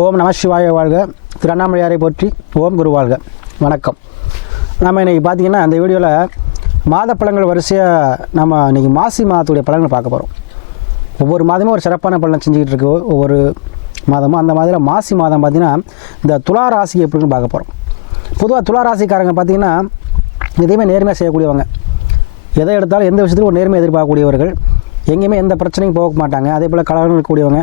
ஓம் நம சிவாய வாழ்க. திரு அண்ணாமலையாரை போற்றி ஓம் குரு வாழ்க. வணக்கம். நம்ம இன்றைக்கி பார்த்தீங்கன்னா அந்த வீடியோவில் மாத பழங்கள் வரிசையாக நம்ம இன்றைக்கி மாசி மாதத்துடைய பழங்கள் பார்க்க போகிறோம் ஒவ்வொரு மாதமும் ஒரு சிறப்பான பலன் செஞ்சுக்கிட்டு இருக்கு ஒவ்வொரு மாதமும். அந்த மாதிரி மாசி மாதம் பார்த்திங்கன்னா இந்த துலா ராசி எப்படின்னு பார்க்க போகிறோம் பொதுவாக துலா ராசிக்காரங்க பார்த்திங்கன்னா எதையுமே நேர்மையாக செய்யக்கூடியவங்க. எதை எடுத்தாலும் எந்த விஷயத்திலும் ஒரு நேர்மையை எதிர்பார்க்கக்கூடியவர்கள். எங்கேயுமே எந்த பிரச்சனையும் போக மாட்டாங்க. அதே போல் கலகங்கள் கூடியவங்க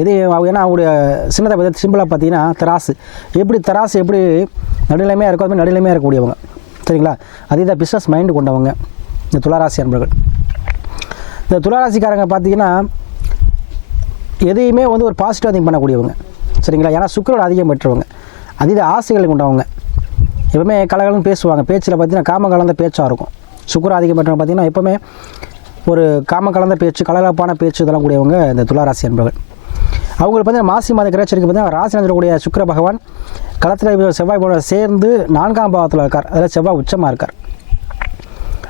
இது ஏன்னா அவங்களுடைய சின்னதை பற்றி சிம்பிளாக பார்த்தீங்கன்னா தராசு. எப்படி தராசு எப்படி நடுநிலைமையாக இருக்கோ அது மாதிரி நடுநிலைமையாக இருக்கக்கூடியவங்க. சரிங்களா? அதே தான் பிஸ்னஸ் மைண்டு கொண்டவங்க. இந்த துளாராசி அன்பர்கள். இந்த துளாராசிக்காரங்க பார்த்தீங்கன்னா எதையுமே வந்து ஒரு பாசிட்டிவ் திங்க் பண்ணக்கூடியவங்க. சரிங்களா? ஏன்னா சுக்கரோட அதிகம் பெற்றவங்க. அதீத ஆசைகளை கொண்டவங்க. எப்பவுமே கலகலன்னு பேசுவாங்க. பேச்சில் பார்த்தீங்கன்னா காம கலந்த பேச்சாக இருக்கும். சுக்கர அதிகம் பெற்றவங்க பார்த்தீங்கன்னா எப்பவுமே ஒரு காம கலந்த பேச்சு கலகலப்பான பேச்சு இதெல்லாம் கூடியவங்க இந்த துளாராசி என்பவர்கள் அவங்களுக்கு பார்த்தீங்கன்னா மாசி மாத கிரகச்சரிக்கை பார்த்தீங்கன்னா ராசிநாதனுடைய சுக்கர பகவான் களத்தில் செவ்வாய் போல சேர்ந்து நான்காம் பாவத்தில் இருக்கார். அதில் செவ்வாய் உச்சமாக இருக்கார்.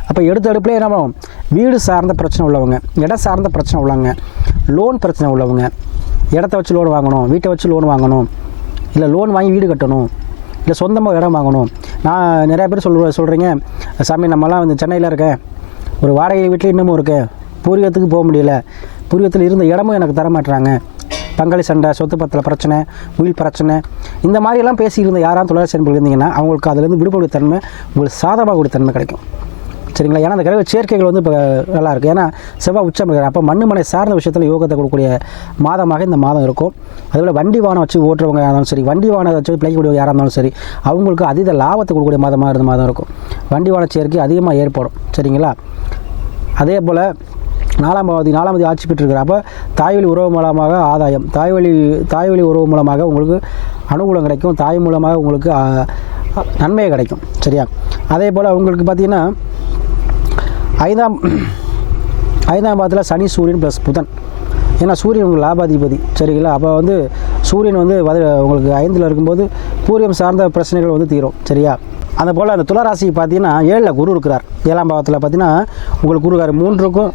அப்போ எடுத்த எடுப்புலேயே என்ன பண்ணுவோம் வீடு சார்ந்த பிரச்சனை உள்ளவங்க இடம் சார்ந்த பிரச்சனை உள்ளவங்க லோன் பிரச்சனை உள்ளவங்க இடத்த வச்சு லோன் வாங்கணும் வீட்டை வச்சு லோன் வாங்கணும் இல்லை லோன் வாங்கி வீடு கட்டணும் இல்லை சொந்தமாக இடம் வாங்கணும். நான் நிறையா பேர் சொல்ல சொல்கிறீங்க சாமி நம்மலாம் வந்து சென்னையில் இருக்கேன். ஒரு வாடகை வீட்டில் இன்னமும் இருக்கேன். பூர்வீகத்துக்கு போக முடியல. பூர்வீகத்தில் இருந்த இடமும் எனக்கு தர மாட்டுறாங்க பங்காளி சண்டை சொத்து பத்தில் பிரச்சனை உயில் பிரச்சனை இந்த மாதிரியெல்லாம் பேசியிருந்த யாராவது தொழிலாளர் செயல்பட்டு இருந்தீங்கன்னா அவங்களுக்கு அதுலேருந்து விடுபடக்கூடிய தன்மை உங்களுக்கு சாதகமாக தன்மை கிடைக்கும். சரிங்களா? ஏன்னா அந்த கிரக சேர்க்கைகள் வந்து இப்போ நல்லா இருக்குது ஏன்னா செவ்வாய் உச்சம் இருக்கிற அப்போ மண்ணு மனை சார்ந்த விஷயத்தில் யோகத்தை கொடுக்கக்கூடிய மாதமாக இந்த மாதம் இருக்கும். அதுபோல் வண்டி வாகனம் வச்சு ஓட்டுறவங்க இருந்தாலும் சரி வண்டி வாகனம் வச்சு பிழைக்கக்கூடியவங்க யாராக இருந்தாலும் சரி அவங்களுக்கு அதீத லாபத்தை கொடுக்கக்கூடிய மாதமாக இருந்த மாதம் இருக்கும். வண்டி வாகன சேர்க்கை அதிகமாக ஏற்படும். சரிங்களா? அதே போல் நாலாம் பாவதி நாலாமதி ஆட்சி பெற்றிருக்கிற அப்போ தாய்வழி உறவு மூலமாக ஆதாயம் தாய்வழி தாய்வழி உறவு மூலமாக உங்களுக்கு அனுகூலம் கிடைக்கும் தாய் மூலமாக உங்களுக்கு நன்மையை கிடைக்கும் சரியா? அதே போல் உங்களுக்கு பார்த்தீங்கன்னா ஐந்தாம் ஐந்தாம் பாதத்தில் சனி சூரியன் ப்ளஸ் புதன். ஏன்னா சூரியன் உங்களுக்கு லாபாதிபதி சரிங்களா? அப்போ வந்து சூரியன் வந்து வத உங்களுக்கு ஐந்தில் இருக்கும்போது பூரியம் சார்ந்த பிரச்சனைகள் வந்து தீரும் சரியா? அந்த போல் அந்த துளராசி பார்த்தீங்கன்னா ஏழில் குரு இருக்கிறார். ஏழாம் பாவத்தில் பார்த்தீங்கன்னா உங்களுக்கு குருக்கார் மூன்றுக்கும்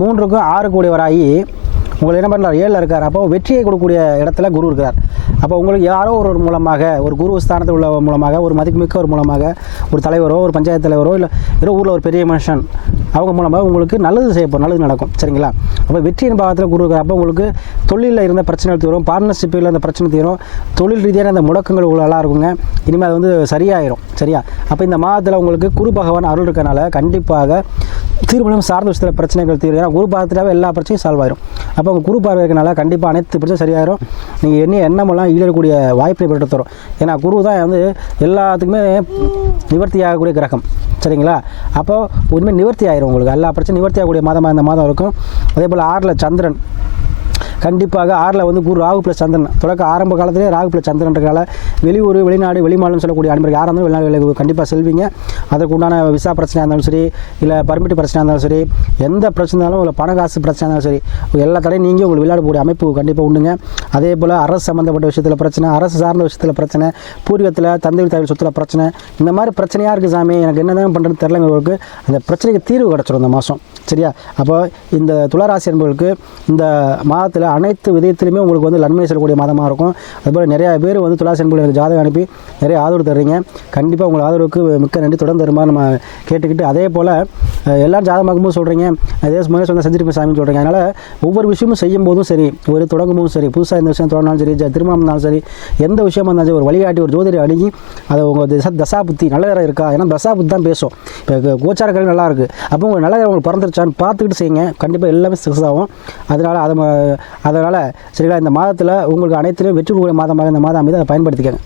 மூன்றுக்கும் ஆறு கூடியவராகி உங்களை என்ன பண்ணுறார் ஏழில் இருக்கார். அப்போ வெற்றியை கொடுக்கக்கூடிய இடத்துல குரு இருக்கிறார் அப்போ உங்களுக்கு யாரோ ஒரு மூலமாக ஒரு குரு ஸ்தானத்தில் உள்ள மூலமாக ஒரு மதிப்புமிக்க ஒரு மூலமாக ஒரு தலைவரோ ஒரு பஞ்சாயத்து தலைவரோ இல்லை ஏதோ ஊரில் ஒரு பெரிய மனுஷன் அவங்க மூலமாக உங்களுக்கு நல்லது செய்யப்போம் நல்லது நடக்கும். சரிங்களா? அப்போ வெற்றியின் பாகத்தில் குரு அப்போ உங்களுக்கு தொழிலில் இருந்த பிரச்சனைகள் தீரும் பார்ட்னர்ஷிப்பில் இருந்த பிரச்சனை தீரும் தொழில் ரீதியான அந்த முடக்கங்கள் உங்களுக்கு நல்லா இருக்குங்க. இனிமேல் அது வந்து சரியாயிரும். சரியா? அப்போ இந்த மாதத்தில் உங்களுக்கு குரு பகவான் அருள் இருக்கனால கண்டிப்பாக திருமணம் சார்ந்த விஷயத்தில் பிரச்சனைகள் தீரும். ஏன்னா குரு பார்த்துட்டாவே எல்லா பிரச்சனையும் சால்வ் ஆயிரும். அப்போ உங்கள் குரு பார்வை இருக்கனால கண்டிப்பாக அனைத்து பிரச்சனை சரியாயிரும். நீங்கள் என்ன எண்ணமெல்லாம் ஈழக்கூடிய வாய்ப்பை பெற்று தரும். ஏன்னா குரு தான் வந்து எல்லாத்துக்குமே நிவர்த்தி ஆகக்கூடிய கிரகம். சரிங்களா? அப்போ உண்மை நிவர்த்தி ஆயிரும் உங்களுக்கு. எல்லா பிரச்சனையும் நிவர்த்தி ஆகக்கூடிய மாதமாக இந்த மாதம் இருக்கும். அதே போல் ஆறில் சந்திரன். கண்டிப்பாக ஆறில் வந்து குரு ராகு ப்ளஸ் சந்திரன். தொடக்க ஆரம்ப காலத்திலே ராகு ப்ளஸ் சந்திரன்றக்கால வெளியூர் வெளிநாடு வெளிமாநிலம் சொல்லக்கூடிய அன்பர்கள் யாராக இருந்தாலும் வெளிநாடுகளுக்கு கண்டிப்பாக செல்வீங்க. அதற்கு உண்டான விசா பிரச்சனையாக இருந்தாலும் சரி இல்லை பர்மிட் பிரச்சனையாக இருந்தாலும் சரி எந்த பிரச்சனையாலும் இல்லை பண காசு பிரச்சனையாக இருந்தாலும் சரி எல்லா தடையும் நீங்கள் உங்களுக்கு விளையாடக்கூடிய அமைப்பு கண்டிப்பாக உண்டுங்க. அதே போல் அரசு சம்மந்தப்பட்ட விஷயத்தில் பிரச்சனை அரசு சார்ந்த விஷயத்தில் பிரச்சனை பூர்வத்தில் தந்தை தாய் சொத்துல பிரச்சனை இந்த மாதிரி பிரச்சனையாக இருக்குது சாமி. எனக்கு என்னதான் பண்ணுறது தெரிலங்களுக்கு அந்த பிரச்சனைக்கு தீர்வு கிடச்சிடும் இந்த மாதம் சரியா? அப்போ இந்த துளராசி என்பவர்களுக்கு இந்த மாதத்தில் அனைத்து விதத்திலுமே உங்களுக்கு வந்து நன்மை செல்லக்கூடிய மாதமாக இருக்கும். அதுபோல் நிறையா பேர் வந்து துளாசி என்பவர்களுக்கு ஜாதகம் அனுப்பி நிறைய ஆதரவு தர்றீங்க. கண்டிப்பாக உங்கள் ஆதரவுக்கு மிக்க நன்றி. தொடர்ந்து தருமா நம்ம கேட்டுக்கிட்டு அதே போல் அஹ், எல்லாரும் ஜாதகம் பார்க்கும்போது சொல்கிறீங்க அதே முன்னாடி சொன்ன செஞ்சிருப்பேன் சாமின்னு சொல்கிறீங்க அதனால் ஒவ்வொரு விஷயமும் செய்யும் போதும் சரி ஒரு தொடங்கும் போதும் சரி புதுசாக இந்த விஷயம் தொடங்கினாலும் சரி ஜ- திருமணம் இருந்தாலும் சரி எந்த விஷயமா இருந்தாலும் சரி ஒரு வழிகாட்டி ஒரு ஜோதிடரை அணுகி அதை உங்கள் தசா தசா புத்தி நல்ல நேரம் இருக்கா? ஏன்னா தசா புத்தி தான் பேசும். இப்போ கோச்சார கல்வி நல்லாயிருக்கு அப்போ உங்கள் நல்ல உங்களுக்கு பிறந்துருச்சான்னு பார்த்துக்கிட்டு செய்யுங்க. கண்டிப்பாக எல்லாமே சக்ஸஸ் ஆகும். அதனால் அதை ம- அதனால் சரிங்களா இந்த மாதத்தில் உங்களுக்கு அனைத்திலும் வெற்றி கூடிய மாதமாக இந்த மாதம் அமைது அதை பயன்படுத்திக்கங்க.